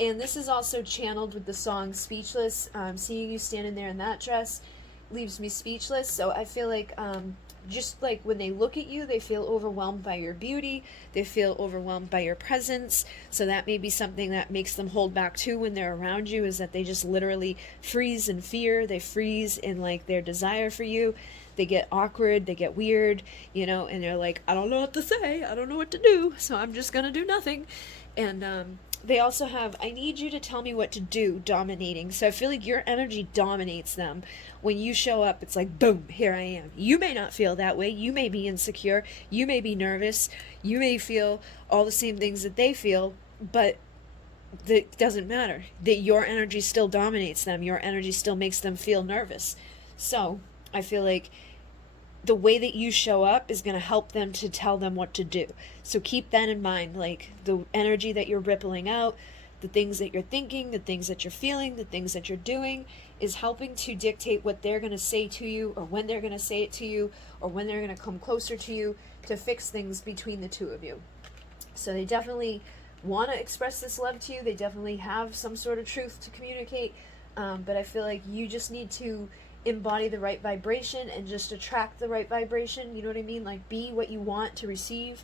And this is also channeled with the song Speechless. Seeing you standing there in that dress leaves me speechless. So I feel like just like when they look at you, they feel overwhelmed by your beauty. They feel overwhelmed by your presence. So that may be something that makes them hold back too when they're around you, is that they just literally freeze in fear. They freeze in like their desire for you. They get awkward, they get weird, and they're like, I don't know what to say. I don't know what to do. So I'm just going to do nothing. And they also have, I need you to tell me what to do, dominating. So I feel like your energy dominates them. When you show up, it's like, boom, here I am. You may not feel that way. You may be insecure. You may be nervous. You may feel all the same things that they feel, but it doesn't matter. That your energy still dominates them. Your energy still makes them feel nervous. So I feel like the way that you show up is going to help them to tell them what to do. So keep that in mind, like the energy that you're rippling out, the things that you're thinking, the things that you're feeling, the things that you're doing is helping to dictate what they're going to say to you, or when they're going to say it to you, or when they're going to come closer to you to fix things between the two of you. So they definitely want to express this love to you. They definitely have some sort of truth to communicate, but I feel like you just need to embody the right vibration and just attract the right vibration. You know what I mean? Like, be what you want to receive.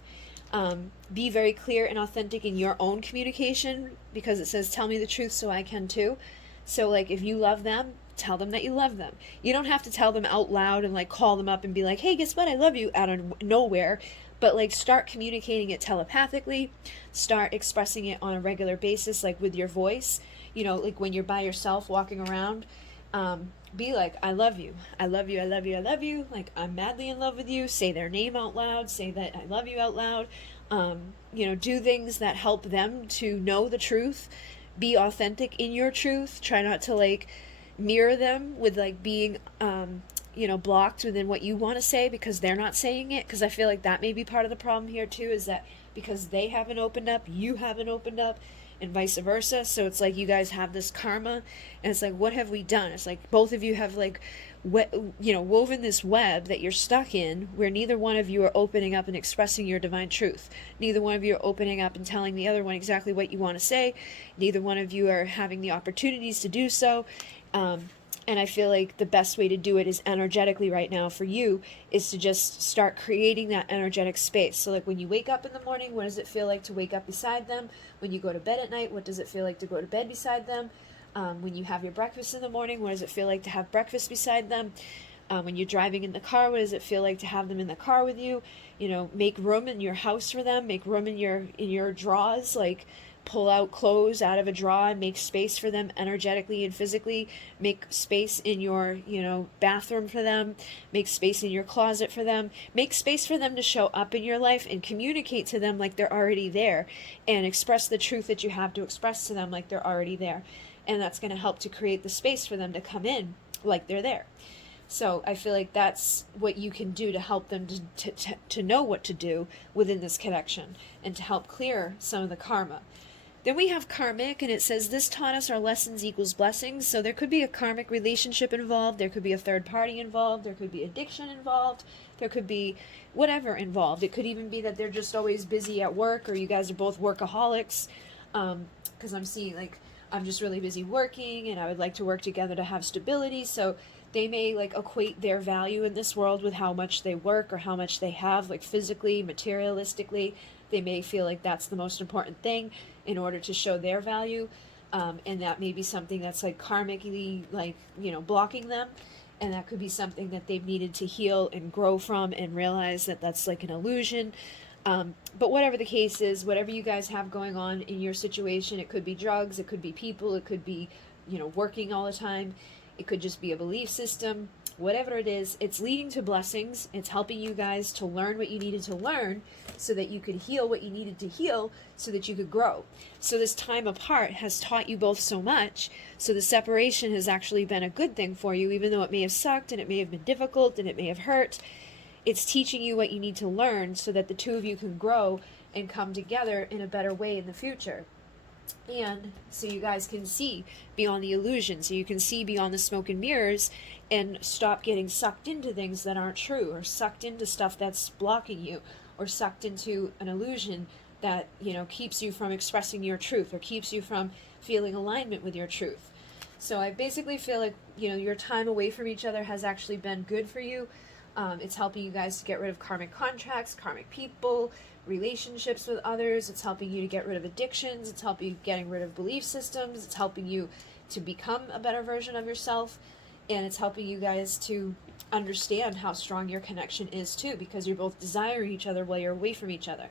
Be very clear and authentic in your own communication, because it says, tell me the truth so I can too. So like, if you love them, tell them that you love them. You don't have to tell them out loud and like call them up and be like, hey, guess what? I love you, out of nowhere. But like, start communicating it telepathically. Start expressing it on a regular basis, like with your voice. Like when you're by yourself walking around, be like, I love you. I love you. I love you. I love you. Like, I'm madly in love with you. Say their name out loud. Say that I love you out loud. Do things that help them to know the truth. Be authentic in your truth. Try not to like mirror them with like being, blocked within what you want to say because they're not saying it. Because I feel like that may be part of the problem here too, is that because they haven't opened up, you haven't opened up, and vice versa. So it's like you guys have this karma, and it's like, what have we done? It's like both of you have like woven this web that you're stuck in, where neither one of you are opening up and expressing your divine truth. Neither one of you are opening up and telling the other one exactly what you want to say. Neither one of you are having the opportunities to do so. And I feel like the best way to do it is energetically right now for you, is to just start creating that energetic space. So like, when you wake up in the morning, what does it feel like to wake up beside them? When you go to bed at night, what does it feel like to go to bed beside them? When you have your breakfast in the morning, what does it feel like to have breakfast beside them? When you're driving in the car, what does it feel like to have them in the car with you? Make room in your house for them. Make room in your drawers. Like, pull out clothes out of a drawer and make space for them energetically and physically. Make space in your, bathroom for them. Make space in your closet for them. Make space for them to show up in your life, and communicate to them like they're already there, and express the truth that you have to express to them like they're already there. And that's going to help to create the space for them to come in like they're there. So I feel like that's what you can do to help them to know what to do within this connection, and to help clear some of the karma. Then we have karmic, and it says, this taught us our lessons equals blessings. So there could be a karmic relationship involved. There could be a third party involved. There could be addiction involved. There could be whatever involved. It could even be that they're just always busy at work, or you guys are both workaholics. Because I'm seeing, like, I'm just really busy working, and I would like to work together to have stability. So They may like equate their value in this world with how much they work or how much they have, like physically, materialistically. They may feel like that's the most important thing in order to show their value. And that may be something that's like karmically, like, you know, blocking them. And that could be something that they've needed to heal and grow from and realize that that's like an illusion. But whatever the case is, whatever you guys have going on in your situation, it could be drugs, it could be people, it could be, you know, working all the time. It could just be a belief system. Whatever it is, it's leading to blessings. It's helping you guys to learn what you needed to learn so that you could heal what you needed to heal so that you could grow. So this time apart has taught you both so much. So the separation has actually been a good thing for you, even though it may have sucked and it may have been difficult and it may have hurt. It's teaching you what you need to learn so that the two of you can grow and come together in a better way in the future. And so you guys can see beyond the illusion, so you can see beyond the smoke and mirrors and stop getting sucked into things that aren't true, or sucked into stuff that's blocking you, or sucked into an illusion that, you know, keeps you from expressing your truth or keeps you from feeling alignment with your truth. So I basically feel like, you know, your time away from each other has actually been good for you. It's helping you guys to get rid of karmic contracts, karmic people, relationships with others. It's helping you to get rid of addictions. It's helping you getting rid of belief systems. It's helping you to become a better version of yourself. And it's helping you guys to understand how strong your connection is too, because you're both desiring each other while you're away from each other.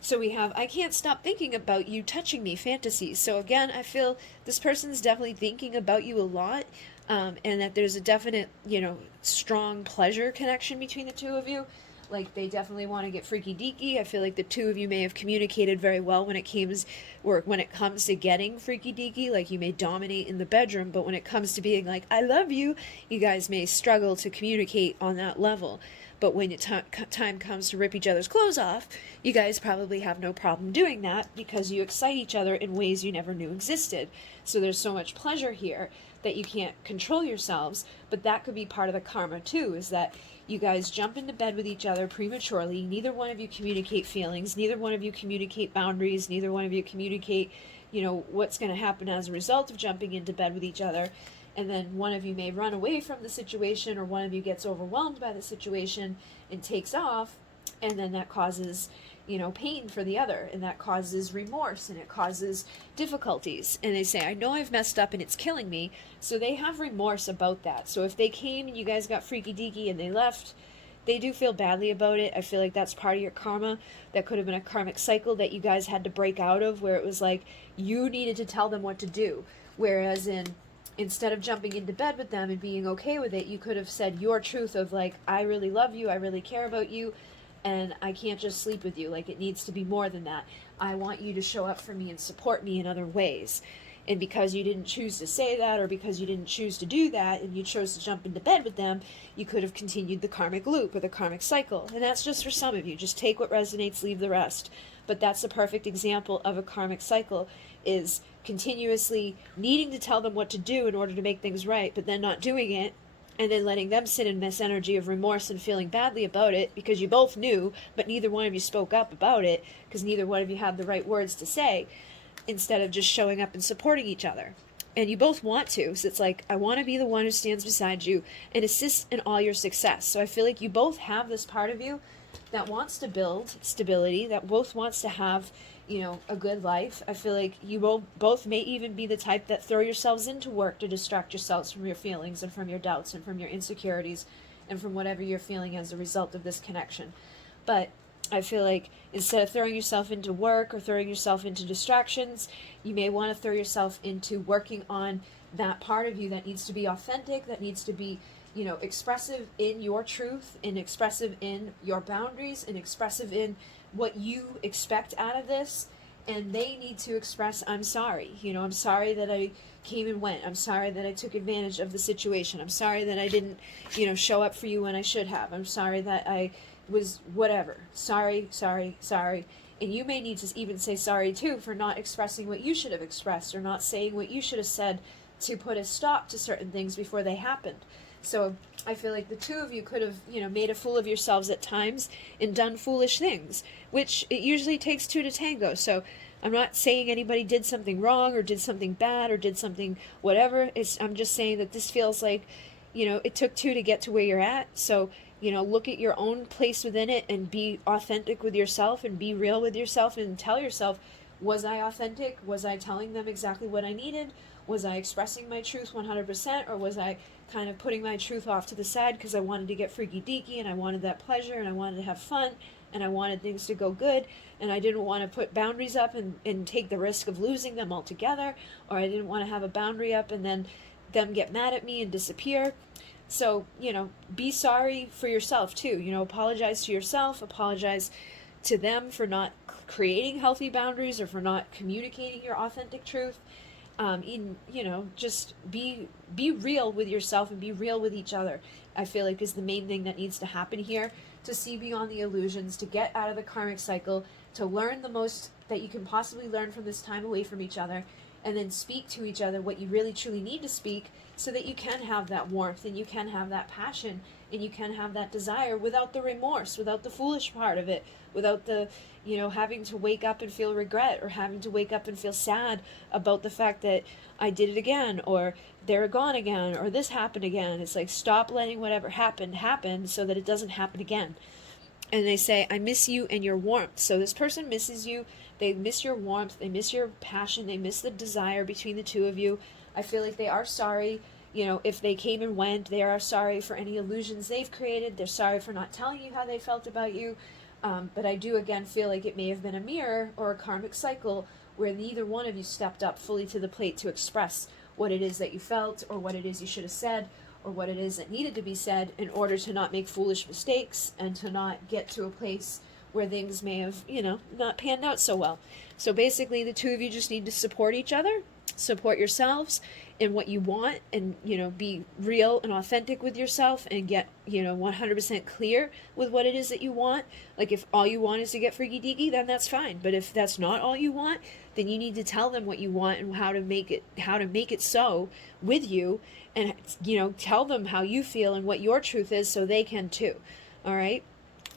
So we have, I can't stop thinking about you touching me fantasies. So again, I feel this person's definitely thinking about you a lot. And that there's a definite, you know, strong pleasure connection between the two of you. Like, they definitely want to get freaky deaky. I feel like the two of you may have communicated very well when it comes to getting freaky deaky. Like, you may dominate in the bedroom, but when it comes to being like, I love you, you guys may struggle to communicate on that level. But when time comes to rip each other's clothes off, you guys probably have no problem doing that because you excite each other in ways you never knew existed. So there's so much pleasure here that you can't control yourselves, but that could be part of the karma too, is that you guys jump into bed with each other prematurely. Neither one of you communicate feelings, neither one of you communicate boundaries, neither one of you communicate, you know, what's going to happen as a result of jumping into bed with each other. And then one of you may run away from the situation, or one of you gets overwhelmed by the situation and takes off, and then that causes, you know, pain for the other, and that causes remorse, and it causes difficulties. And they say, I know I've messed up and it's killing me. So they have remorse about that. So if they came and you guys got freaky deaky and they left, they do feel badly about it. I feel like that's part of your karma. That could have been a karmic cycle that you guys had to break out of, where it was like you needed to tell them what to do. Whereas instead of jumping into bed with them and being okay with it, you could have said your truth of like, I really love you, I really care about you, and I can't just sleep with you. Like, it needs to be more than that. I want you to show up for me and support me in other ways. And because you didn't choose to say that, or because you didn't choose to do that, and you chose to jump into bed with them, you could have continued the karmic loop or the karmic cycle. And that's just for some of you. Just take what resonates, leave the rest. But that's a perfect example of a karmic cycle, is continuously needing to tell them what to do in order to make things right, but then not doing it, and then letting them sit in this energy of remorse and feeling badly about it because you both knew, but neither one of you spoke up about it because neither one of you had the right words to say, instead of just showing up and supporting each other. And you both want to, so it's like, I want to be the one who stands beside you and assists in all your success. So I feel like you both have this part of you that wants to build stability, that both wants to have, you know, a good life. I feel like you both may even be the type that throw yourselves into work to distract yourselves from your feelings and from your doubts and from your insecurities and from whatever you're feeling as a result of this connection. But I feel like instead of throwing yourself into work or throwing yourself into distractions, you may want to throw yourself into working on that part of you that needs to be authentic, that needs to be, you know, expressive in your truth, and expressive in your boundaries, and expressive in what you expect out of this. And they need to express, I'm sorry. You know, I'm sorry that I came and went. I'm sorry that I took advantage of the situation. I'm sorry that I didn't, you know, show up for you when I should have. I'm sorry that I was whatever. Sorry, sorry, sorry. And you may need to even say sorry too for not expressing what you should have expressed, or not saying what you should have said to put a stop to certain things before they happened. So I feel like the two of you could have, you know, made a fool of yourselves at times and done foolish things, which it usually takes two to tango. So I'm not saying anybody did something wrong or did something bad or did something whatever. I'm just saying that this feels like, you know, it took two to get to where you're at. So, you know, look at your own place within it and be authentic with yourself and be real with yourself and tell yourself, was I authentic? Was I telling them exactly what I needed? Was I expressing my truth 100%? Or was I kind of putting my truth off to the side because I wanted to get freaky deaky and I wanted that pleasure and I wanted to have fun and I wanted things to go good and I didn't want to put boundaries up and take the risk of losing them altogether, or I didn't want to have a boundary up and then them get mad at me and disappear. So, you know, be sorry for yourself too. You know, apologize to yourself, apologize to them for not creating healthy boundaries or for not communicating your authentic truth. You know, just be real with yourself and be real with each other, I feel like is the main thing that needs to happen here, to see beyond the illusions, to get out of the karmic cycle, to learn the most that you can possibly learn from this time away from each other, and then speak to each other what you really truly need to speak, so that you can have that warmth and you can have that passion and you can have that desire without the remorse, without the foolish part of it, without the, you know, having to wake up and feel regret or having to wake up and feel sad about the fact that I did it again or they're gone again or this happened again. It's like, stop letting whatever happened happen so that it doesn't happen again. And they say, I miss you and your warmth. So this person misses you. They miss your warmth. They miss your passion. They miss the desire between the two of you. I feel like they are sorry, you know, if they came and went. They are sorry for any illusions they've created. They're sorry for not telling you how they felt about you. But I do, again, feel like it may have been a mirror or a karmic cycle where neither one of you stepped up fully to the plate to express what it is that you felt or what it is you should have said or what it is that needed to be said in order to not make foolish mistakes and to not get to a place where things may have, you know, not panned out so well. So basically, the two of you just need to support each other, support yourselves in what you want, and, you know, be real and authentic with yourself and get, you know, 100% clear with what it is that you want. Like, if all you want is to get freaky deaky, then that's fine. But if that's not all you want, then you need to tell them what you want and how to make it so with you, and, you know, tell them how you feel and what your truth is so they can too. All right?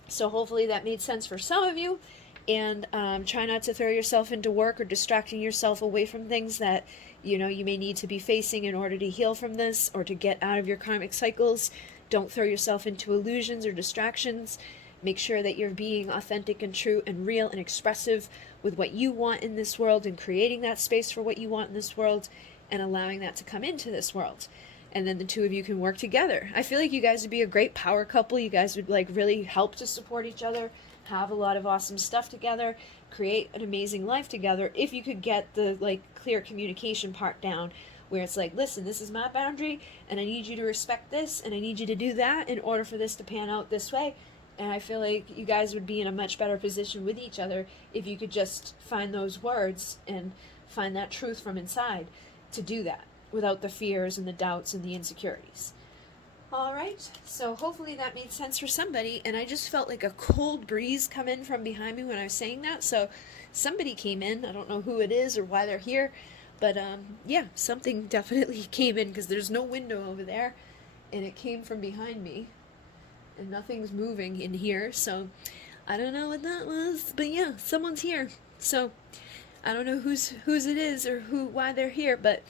So hopefully that made sense for some of you. And try not to throw yourself into work or distracting yourself away from things that, you know, you may need to be facing in order to heal from this or to get out of your karmic cycles. Don't throw yourself into illusions or distractions. Make sure that you're being authentic and true and real and expressive with what you want in this world and creating that space for what you want in this world and allowing that to come into this world. And then the two of you can work together. I feel like you guys would be a great power couple. You guys would, like, really help to support each other, have a lot of awesome stuff together, create an amazing life together if you could get the, like, clear communication part down, where it's like, listen, this is my boundary and I need you to respect this and I need you to do that in order for this to pan out this way. And I feel like you guys would be in a much better position with each other if you could just find those words and find that truth from inside to do that without the fears and the doubts and the insecurities. All right, so hopefully that made sense for somebody, and I just felt like a cold breeze come in from behind me when I was saying that, so somebody came in. I don't know who it is or why they're here, but yeah, something definitely came in because there's no window over there, and it came from behind me, and nothing's moving in here, so I don't know what that was, but yeah, someone's here. So I don't know whose it is or why they're here, but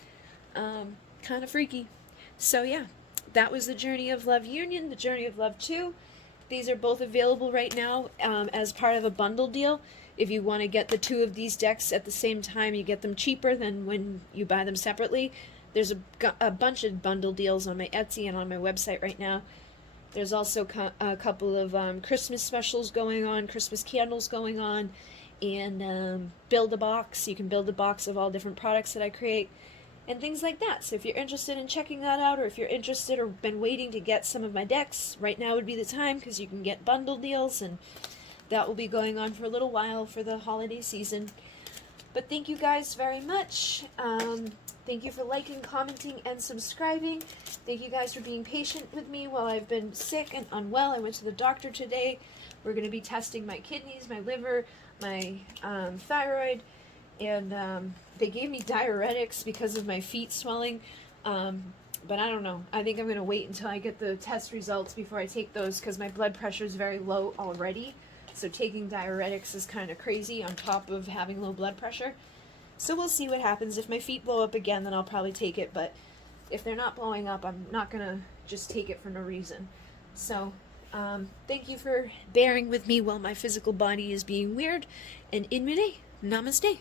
kind of freaky. So yeah, that was the Journey of Love Union, the Journey of Love 2. These are both available right now as part of a bundle deal. If you want to get the two of these decks at the same time, you get them cheaper than when you buy them separately. There's a bunch of bundle deals on my Etsy and on my website right now. There's also a couple of Christmas specials going on, Christmas candles going on, and build a box. You can build a box of all different products that I create and things like that. So if you're interested in checking that out, or if you're interested or been waiting to get some of my decks, right now would be the time, because you can get bundle deals, and that will be going on for a little while for the holiday season. But thank you guys very much. Thank you for liking, commenting, and subscribing. Thank you guys for being patient with me while I've been sick and unwell. I went to the doctor today. We're going to be testing my kidneys, my liver, my thyroid, and they gave me diuretics because of my feet swelling, but I don't know. I think I'm going to wait until I get the test results before I take those, because my blood pressure is very low already, so taking diuretics is kind of crazy on top of having low blood pressure. So we'll see what happens. If my feet blow up again, then I'll probably take it, but if they're not blowing up, I'm not gonna just take it for no reason. So thank you for bearing with me while my physical body is being weird, and in MUNAY, namaste.